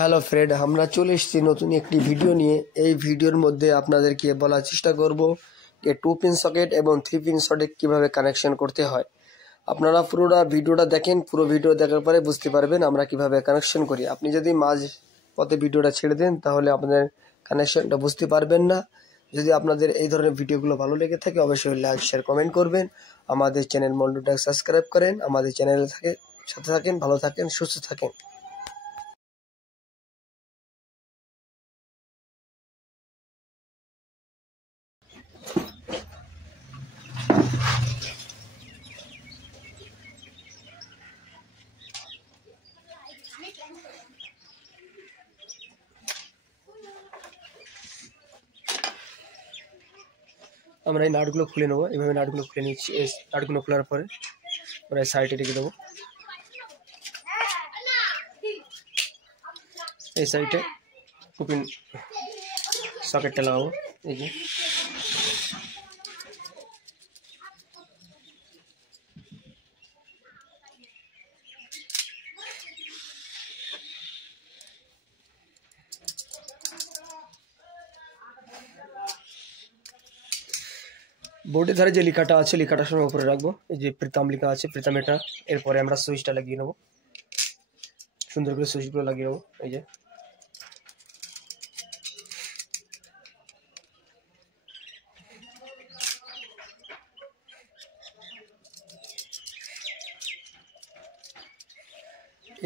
Hello friend, আমরা চলে এসেছি নতুন একটি ভিডিও নিয়ে। এই ভিডিওর মধ্যে আপনাদেরকে বলার চেষ্টা করব যে 2 পিন সকেট এবং 3 পিন সকেট কীভাবে কানেকশন করতে হয়। আপনারা পুরোটা ভিডিওটা দেখেন, পুরো ভিডিও দেখার পরে বুঝতে পারবেন আমরা কিভাবে কানেকশন করি। আপনি যদি মাঝ পথে ভিডিওটা ছেড়ে দেন তাহলে আপনাদের কানেকশনটা বুঝতে পারবেন না। যদি আপনাদের এই ধরনের ভিডিওগুলো ভালো লেগে থাকে অবশ্যই লাইক শেয়ার কমেন্ট করবেন। আমাদের চ্যানেল মন্ডুটা সাবস্ক্রাইব করেন। আমাদের চ্যানেলে সাথে থাকেন, ভালো থাকেন, সুস্থ থাকেন। আমরা এই নাটগুলো খুলে নেবো। এইভাবে নাটগুলো খুলে নিচ্ছি। এই নাটগুলো খোলার পরে আমরা সাইডে রেখে দেবো। এই সাইডে 2 পিন সকেটটা লাগাবো। এই যে বোর্ডের ধারে যে লেখাটা আছে লেখাটা সময় উপরে রাখবো। এই যে প্রীতম লেখা আছে, প্রীতম এটা। এরপরে আমরা সুইচটা লাগিয়ে নেবো, সুন্দর করে সুইচগুলো লাগিয়ে নেবো। এই যে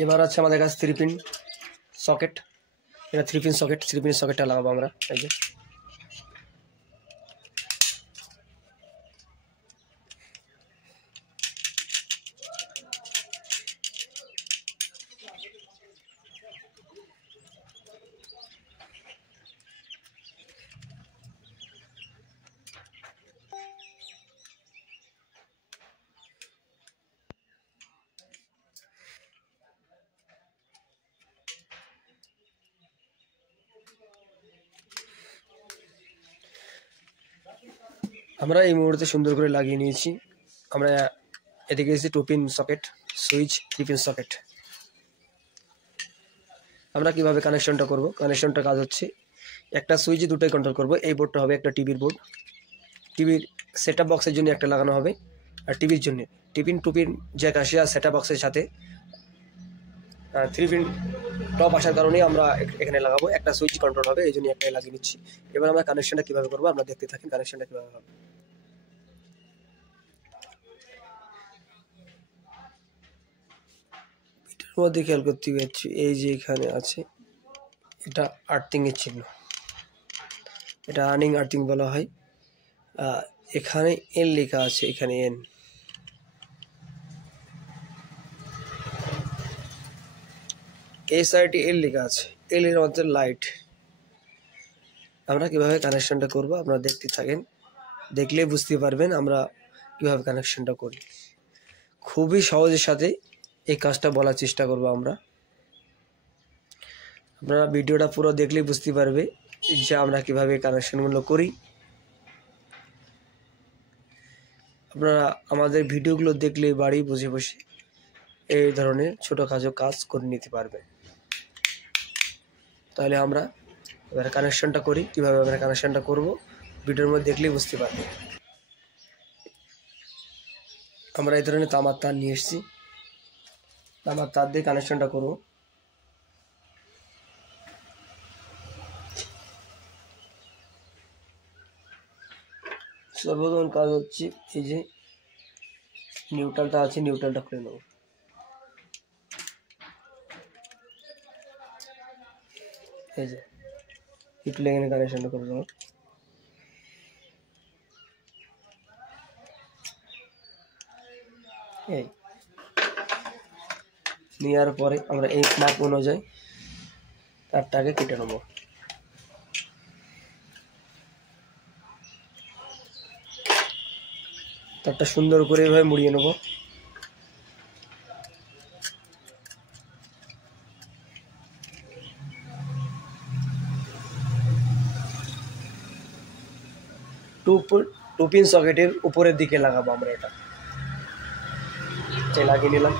এবার আছে আমাদের কাছে 3 পিন সকেট। এটা 3 পিন সকেট। 3 পিন সকেটটা লাগাবো আমরা। এই যে আমরা এই মুহূর্তে সুন্দর করে লাগিয়ে নিয়েছি। আমরা এদিকে এসেছি 2 pin socket, switch, 3 pin socket. আমরা কিভাবে কানেকশনটা করব? কানেকশনটা কাজ হচ্ছে একটা সুইচে দুটোই কন্ট্রোল করব। এই বোর্ডটা হবে একটা টিভির বোর্ড। টিভির সেটআপ বক্সের জন্য একটা লাগানো হবে, আর টিভির জন্য 2 পিন জ্যাক আসে। আর সেটআপ বক্সের সাথে 3 পিন টপ আসার কারণে আমরা এখানে লাগাবো। একটা সুইচ কন্ট্রোল হবে, এই জন্য একটাই লাগিয়ে নিচ্ছি। এবার আমরা কানেকশনটা কীভাবে করবো আমরা দেখতে থাকেন কানেকশনটা কীভাবে হবে। এটার মধ্যে খেয়াল করতে পারছি এই যে এখানে আছে, এটা আর্থিংয়ের চিহ্ন, এটা আর্নিং আর্থিং বলা হয়। এখানে এন লেখা আছে, এখানে এন। এই সাইডে এল লেখা আছে, এল এর মধ্যে লাইট। আমরা কিভাবে কানেকশনটা করব আপনারা দেখতে থাকেন, দেখলে বুঝতে পারবেন আমরা কিভাবে কানেকশনটা করি। খুবই সহজের সাথে এই কাজটা বলার চেষ্টা করব আমরা। আপনারা ভিডিওটা পুরো দেখলেই বুঝতে পারবে যে আমরা কিভাবে কানেকশনগুলো করি। আপনারা আমাদের ভিডিওগুলো দেখলে বাড়ি বসে বসে এই ধরনের ছোটোখাটো কাজ করে নিতে পারবেন। তাহলে আমরা এবার কানেকশনটা করি। কীভাবে আমরা কানেকশনটা করব ভিডিওর মধ্যে দেখলেই বুঝতে পারবেন। আমরা এই ধরনের তামার তার নিয়ে এসেছি, তামার তার দিয়ে কানেকশনটা করব। সর্বপ্রথম কাজ হচ্ছে এই যে নিউট্রালটা আছে, নিউট্রালটা খুলে নেব। এই যে একটু লেগে কানেকশনটা করে দেবো। এই নেওয়ার পরে আমরা এই মাপ অনুযায়ী তারটাকে কেটে নেব। তারটা সুন্দর করে এভাবে মুড়িয়ে নেব। টু পিন সকেটের উপরের দিকে লাগাবো আমরা। এটা লাগিয়ে নিলাম।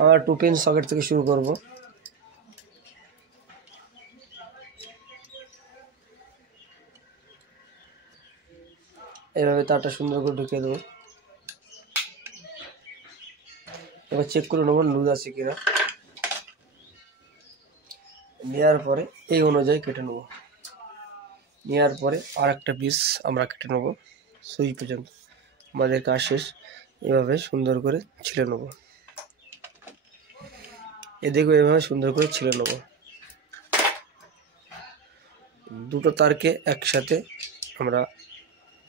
আমরা 2 পিন সকেট থেকে শুরু করব। এইভাবে তারটা সুন্দর করে ঢুকিয়ে দেবো। এবার চেক করে নেব লুজ আছে কিনা। নেওয়ার পরে এই অনুযায়ী কেটে নেব। নেওয়ার পরে আর একটা পিস আমরা কেটে নেব সুই পর্যন্ত। আমাদের কাজ শেষ। এভাবে সুন্দর করে ছিলে নেব। এদিকে এভাবে সুন্দর করে ছিলে নেব। দুটো তারকে একসাথে আমরা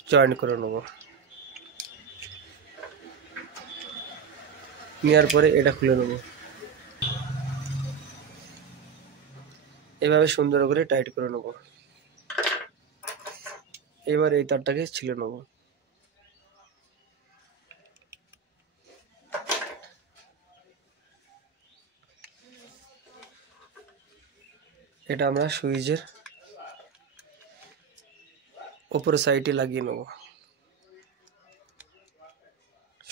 জয়েন করে নেব। নেওয়ার পরে এটা খুলে নেব। এভাবে সুন্দর করে টাইট করে নেব। এবার এই তারটাকে ছিলে নেব। এটা আমরা সুইচের উপর সাইডে লাগিয়ে নেব।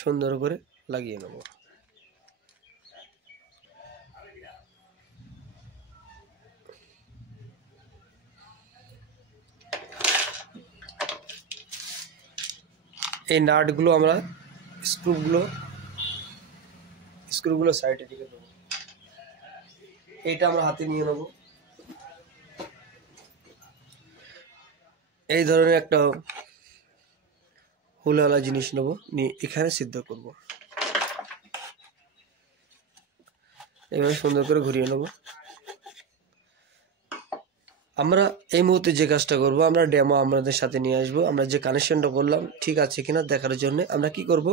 সুন্দর করে লাগিয়ে নেব। এই নাটগুলো আমরা স্ক্রুগুলো সাইডে রেখে দেবো। এইটা আমরা হাতে নিয়ে নেব। এই ধরনের একটা হোলওয়ালা জিনিস নেব, নিয়ে এখানে সিদ্ধ করব। এভাবে সুন্দর করে ঘুরিয়ে নেব। আমরা এই মুহূর্তে যে কাজটা করব, আমরা ডেমো আমাদের সাথে নিয়ে আসব। আমরা যে কানেকশনটা করলাম ঠিক আছে কিনা দেখার জন্য আমরা কি করব,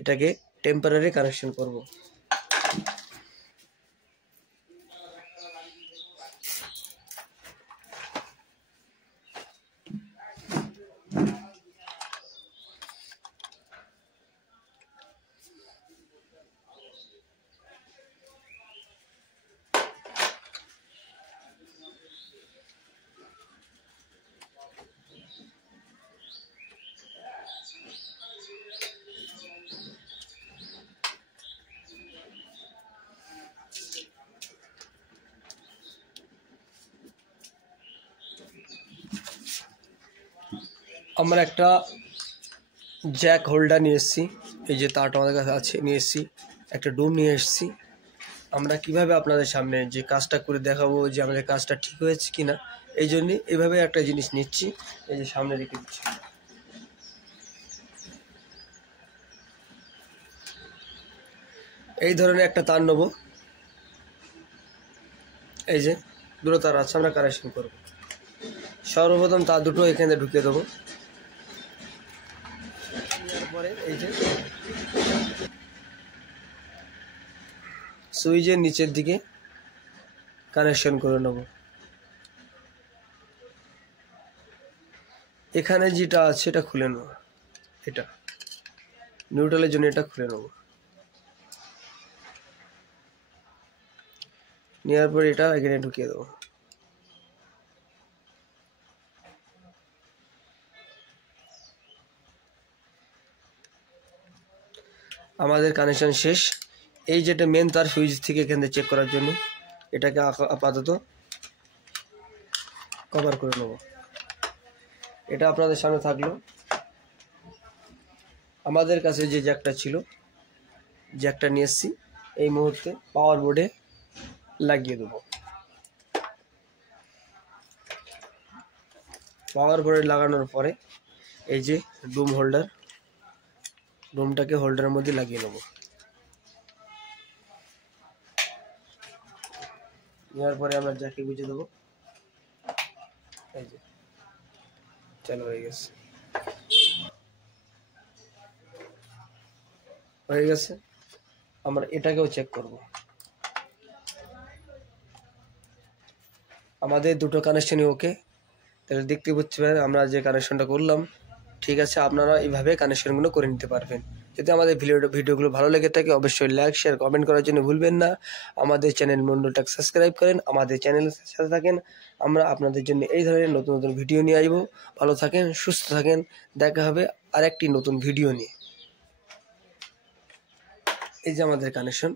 এটাকে টেম্পোরারি কানেকশন করব। আমরা একটা জ্যাক হোল্ডার নিয়ে এসেছি। এই যে তারটা আমাদের কাছে আছে, নিয়ে এসেছি। একটা ডোম নিয়ে এসেছি। আমরা কিভাবে আপনাদের সামনে যে কাজটা করে দেখাবো যে আমাদের কাজটা ঠিক হয়েছে কিনা, এই জন্যে এইভাবে একটা জিনিস নিচ্ছি। এই যে সামনে রেখে দিচ্ছি। এই ধরনের একটা তার নেব। এই যে দুটো তার আছে, আমরা কানেকশন করব। সর্বপ্রথম তার দুটো এখানে ঢুকিয়ে দেবো। তারপরে এই যে সুইচের নিচের দিকে কানেকশন করে নেব। এখানে যেটা আছে এটা খুলে নেব। এটা নিউট্রালের জন্য এটা খুলে নেব। নেওয়ার পর এটা এখানে ঢুকিয়ে দেবো। আমাদের কানেকশন শেষ। এই যেটা মেন তার সুইচ থেকে এখানে চেক করার জন্য এটাকে আপাতত কভার করে নেব। এটা আপনাদের সামনে থাকলো। আমাদের কাছে যে জ্যাকটা ছিল, জ্যাকটা নিয়ে এসেছি। এই মুহূর্তে পাওয়ার বোর্ডে লাগিয়ে দেবো। পাওয়ার বোর্ডে লাগানোর পরে এই যে ডোম হোল্ডার, ডোমটাকে হোল্ডারের মধ্যে লাগিয়ে নেব। নেওয়ার পরে আমরা জ্যাকে গুঁজে দেবো। এই যে চালু হয়ে গেছে। আমরা এটাকেও চেক করব। আমাদের দুটো কানেকশনই ওকে। তাহলে দেখতে পাচ্ছেন আমরা যে কানেকশনটা করলাম ঠিক আছে। আপনারা এইভাবে কানেকশনগুলো করে নিতে পারবেন। যদি আমাদের ভিডিওগুলো ভালো লেগে থাকে অবশ্যই লাইক শেয়ার কমেন্ট করার জন্য ভুলবেন না। আমাদের চ্যানেল মন্ডলটাকে সাবস্ক্রাইব করেন, আমাদের চ্যানেলের সাথে থাকেন। আমরা আপনাদের জন্য এই ধরনের নতুন নতুন ভিডিও নিয়ে আসবো। ভালো থাকেন, সুস্থ থাকেন। দেখা হবে আরেকটি নতুন ভিডিও নিয়ে। এই যে আমাদের কানেকশন।